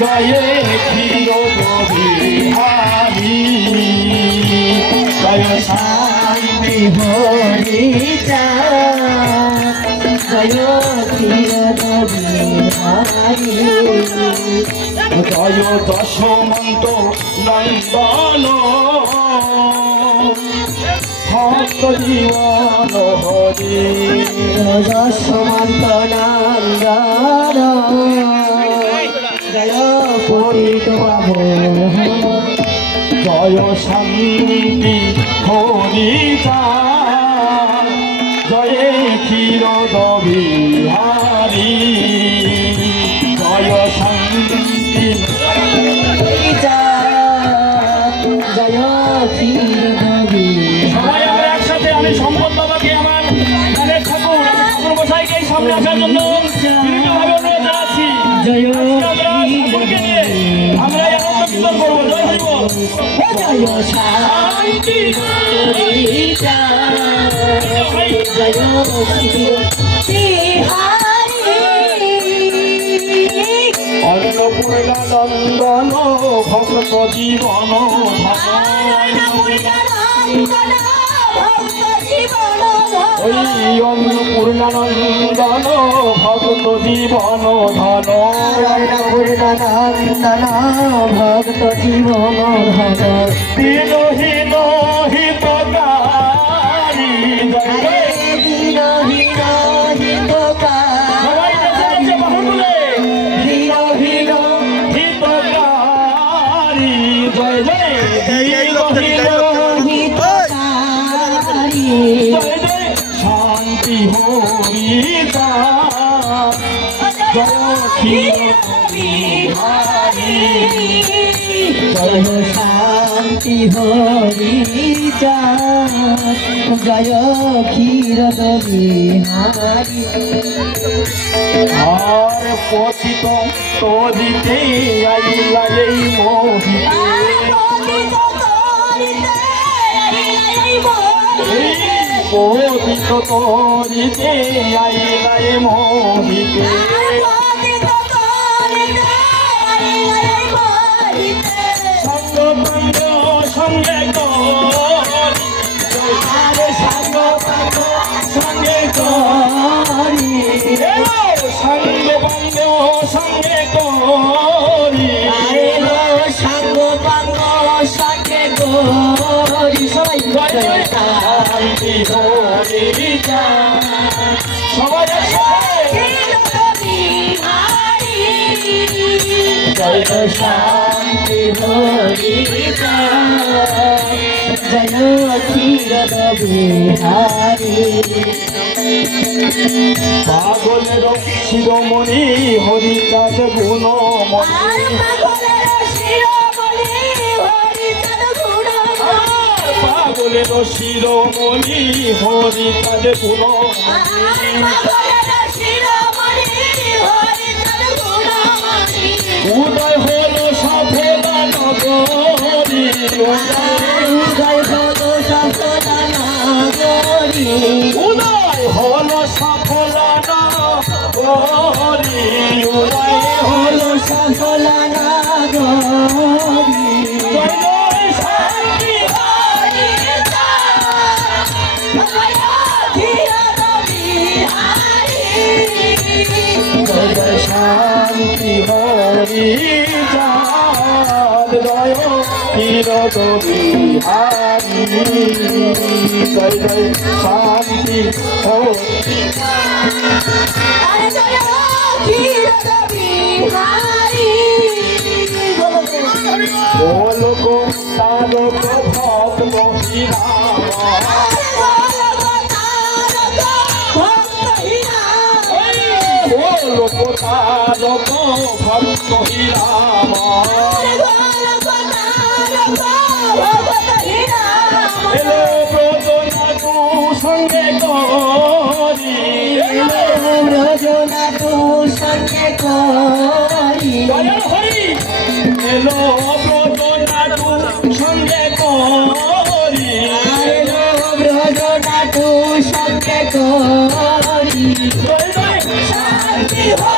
জয়ে ক্ষীর বিহারি জয় শান্তি হরি জয় চিরদবিহারি জয় দশমন্ত নন্দন ভক্ত জীবন হরি যশমন্ত নন্দন জয় পরিত জয় শান্তি হরিতা জয় ক্ষীর বিহারি সামনে আসার জন্য বিনীতভাবে অনুরোধ জানাচ্ছি। আমরা ঠাকুরকে নিয়ে আমরা এই আনন্দ কীর্তন করব। জয় হরিব জয় শান্তি জয় অন্নপূর্ণা নন্দন ভক্ত জীবন ওই অন্নপূর্ণা নন্দন ভক্ত জীবন ধন। পূর্ণানন্দন ভক্ত জীবন ধন। দিনহীন শান্তি হরিতা জয় ক্ষীর বিহারী আর পতিত তরিতে আইলা এই মোহিতে। পতিত তরিতে আইলাই মোহিতে। সবাই জয় শান্তি হরি জয় ক্ষীরদ বিহারি। পাগলের শিরোমণি হরিচাঁদ গুণমণি। পাগলের শিরোমণি হরিচাঁদ গুণমণি উদয় হলো সফেদা নগরী উদয় হল সফলা নাগরী উদয় হলো সফলা নগরী। উদয় হল হলো সফলা নাগরী। হরি চাঁদ জয় বিহারি জয় শান্তি হরি গোলক তারক ভক্ত শ্রীরাম তারক ভক্ত শ্রীরাম এলো ব্রজনাটু সঙ্গে করি। রজনা তো সঙ্গে করি এলো ব্রজনাটু সঙ্গে করি। রজনা তো সঙ্গে করি। শান্তি হরি